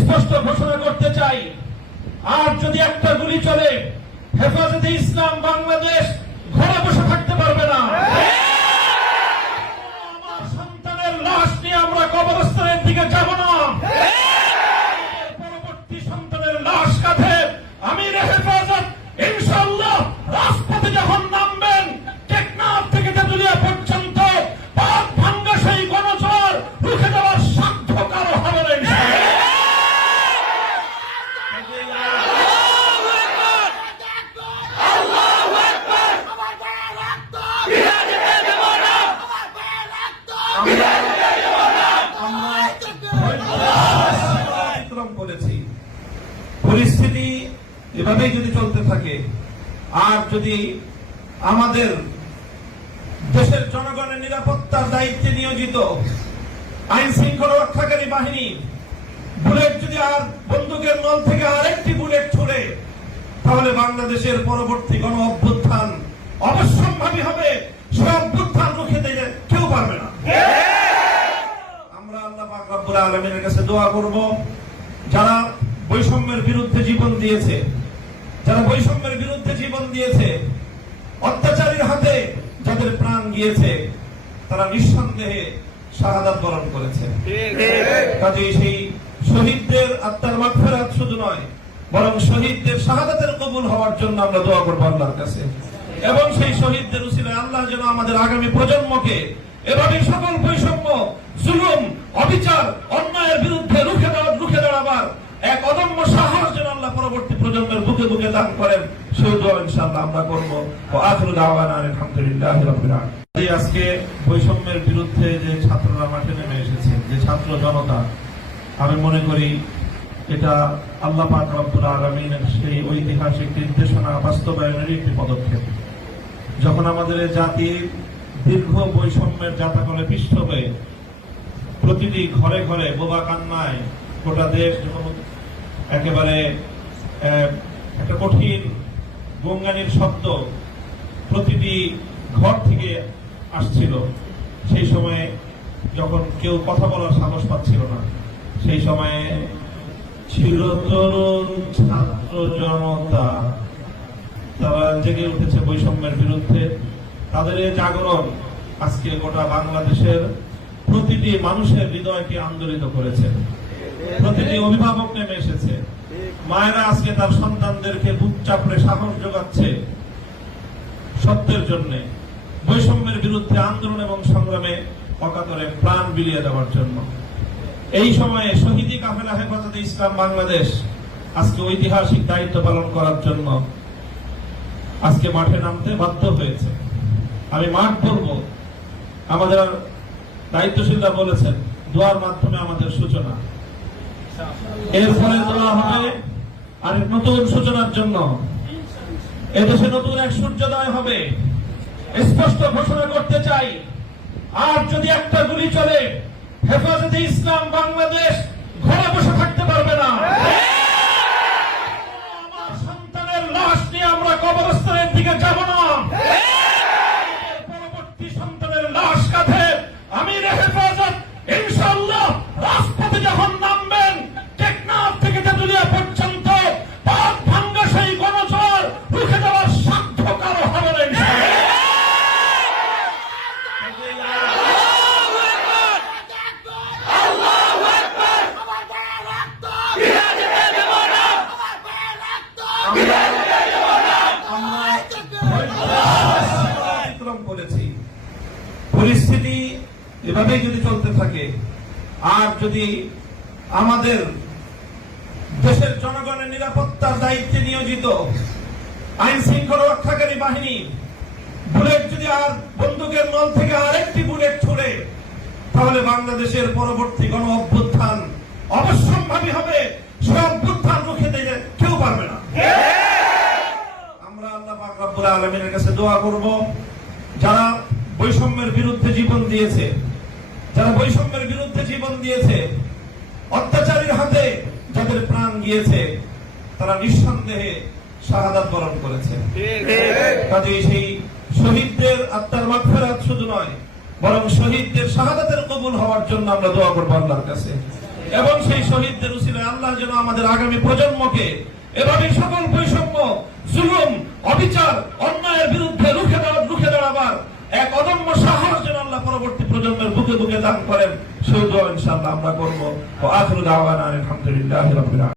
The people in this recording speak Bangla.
স্পষ্ট ঘোষণা করতে চাই, আর যদি একটা গুলি চলে, হেফাজতে ইসলাম বাংলাদেশ ঘরে বসে থাকতে পারবে না। আমার সন্তানের লাশ নিয়ে আমরা কবরস্থানের দিকে যাব না। পরবর্তী সন্তানের লাশ কাঁধে আমির হেফাজত ইনশাআল্লাহ রাজপথে যখন নামবেন, টেকনাফ থেকে তেতুলিয়া পর্যন্ত পাক ভাঙ্গা সেই গণজোয়ার রুখে দেওয়ার সাধ্য কারো হবে না। পরিস্থিতি এভাবেই যদি চলতে থাকে, আর যদি আমাদের দেশের জনগণের নিরাপত্তার দায়িত্বে নিয়োজিত আইন শৃঙ্খলা রক্ষাকারী বাহিনী বুলেট যদি আর বন্দুকের নল থেকে আরেকটি বুলেট ছুড়ে, তাহলে বাংলাদেশের পরবর্তী গণ অভ্যুত্থান অবশ্যম্ভাবী হবে। সে অভ্যুত্থান রুখে দিতে কেউ পারবে না। আমরা আল্লাহ পাক রব্বুল আলামিনের কাছে দোয়া করব, যারা বৈষম্যের বিরুদ্ধে জীবন দিয়েছে, অত্যাচারীর হাতে যাদের প্রাণ গিয়েছে, তারা নিঃসন্দেহে শাহাদাত বরণ করেছে। কাজেই সেই শহীদদের আত্মার মাগফিরাত শুধু নয়, বরং শহীদদের শাহাদাতের কবুল হওয়ার জন্য আমরা দোয়া করব আল্লাহর কাছে। এবং সেই শহীদদের উসিলায় আল্লাহ যেন আমাদের আগামী প্রজন্মকে এভাবে সকল বৈষম্য, জুলুম, অবিচার, অন্যায়ের বিরুদ্ধে রুখে দাঁড়াবার এক অদম্য সাহস যেন আল্লাহ পরবর্তী প্রজন্মের বুকে বুকে দান করেন, সেই দোয়া ইনশাআল্লাহ আমরা করব। ওয়া আখিরু দাওয়ানা আলহামদুলিল্লাহি রাব্বিল আলামিন। আজকে বৈষম্যের বিরুদ্ধে যে ছাত্ররা মাঠে নেমে এসেছে, যে ছাত্র জনতা, আমি মনে করি এটা আল্লাহ পাক রব্বুল আলামিনের সেই ঐতিহাসিক নির্দেশনা বাস্তবায়নের একটি পদক্ষেপ। যখন আমাদের জাতি দীর্ঘ বৈষম্যের জাতাকলে পিষ্ট হয়ে প্রতিটি ঘরে ঘরে বোবা কান্নায় গোটা দেশ যখন একেবারে একটা কঠিন গঙ্গানির শব্দ প্রতিটি ঘর থেকে আসছিল, সেই সময়ে যখন কেউ কথা বলার সাহস পাচ্ছিল না, সেই সময়ে ছিল তরুণ ছাত্র জনতা, তারা জেগে উঠেছে বৈষম্যের বিরুদ্ধে। তাদের এই জাগরণ আজকে গোটা বাংলাদেশের প্রতিটি মানুষের হৃদয়কে আন্দোলিত করেছে। প্রতিটি অভিভাবক নেমে এসেছে, মায়েরা আজকে তার সন্তানদেরকে বুক চাপড়ে সাহস যোগাচ্ছে সত্যের জন্য, বৈষম্যের বিরুদ্ধে আন্দোলন এবং সংগ্রামে অকাতরে প্রাণ বিলিয়ে দেওয়ার জন্য। এই সময়ে শহীদি কাফেলা হেফাজতে ইসলাম বাংলাদেশ আজকে ঐতিহাসিক দায়িত্ব পালন করার জন্য আজকে মাঠে নামতে বাধ্য হয়েছে। আমি মাঠ বলবো, আমাদের দায়িত্বশীলরা বলেছেন দোয়ার মাধ্যমে আমাদের সূচনা, এরপরে দোয়া হবে আরেক নতুন সূচনার জন্য। এদেশে নতুন এক সূর্যোদয় হবে। স্পষ্ট ঘোষণা করতে চাই, আর যদি একটা গুলি চলে, হেফাজতে ইসলাম বাংলাদেশ ঘরে বসে থাকতে পারবে না। আমার সন্তানের লাশ নিয়ে আমরা কবরস্থানের দিকে যাব না। পরবর্তী সন্তানের লাশ কাঁধে আমির হেফাজত ইনশাআল্লাহ রাজপথে যখন নামবেন, টেকনাফ থেকে তেতুলিয়া পর্যন্ত পাক ভাঙ্গা সেই গণজোয়ার রুখে দেওয়ার সাধ্য কারো হবে না। পরিস্থিতি এভাবেই যদি চলতে থাকে, আর যদি আমাদের দেশের জনগণের নিরাপত্তার দায়িত্বে নিয়োজিত আইন শৃঙ্খলা রক্ষাকারী বাহিনী বুলেট যদি আর বন্দুকের নল থেকে আরেকটি বুলেট ছুড়ে, তাহলে বাংলাদেশের পরবর্তী গণ অভ্যুত্থান অবশ্যম্ভাবী হবে। সে অভ্যুত্থান রুখে দিতে কেউ পারবে না। আমরা আল্লাহ পাক রব্বুল আলামিনের কাছে দোয়া করব, যারা বৈষম্যের বিরুদ্ধে জীবন দিয়েছে, অত্যাচারীর হাতে যাদের প্রাণ গিয়েছে, তারা নিঃসন্দেহে শাহাদাত বরণ করেছে। কাজেই সেই শহীদদের আত্মার মাগফিরাত শুধু নয়, বরং শহীদদের শাহাদাতের কবুল হওয়ার জন্য আমরা দোয়া করব আল্লাহর কাছে। এবং সেই শহীদদের উসিলায় আল্লাহ যেন আমাদের আগামী প্রজন্মকে এভাবে সকল বৈষম্য, জুলুম, অবিচার, অন্যায়ের বিরুদ্ধে রুখে দাঁড়াবার এক অদম্য সাহস যেন আল্লাহ পরবর্তী প্রজন্মের বুকে বুকে দান করেন, সেই দোয়া ইনশাআল্লাহ আমরা করবো। ওয়া আখিরু দাওয়ানা আলহামদুলিল্লাহি রাব্বিল আলামিন।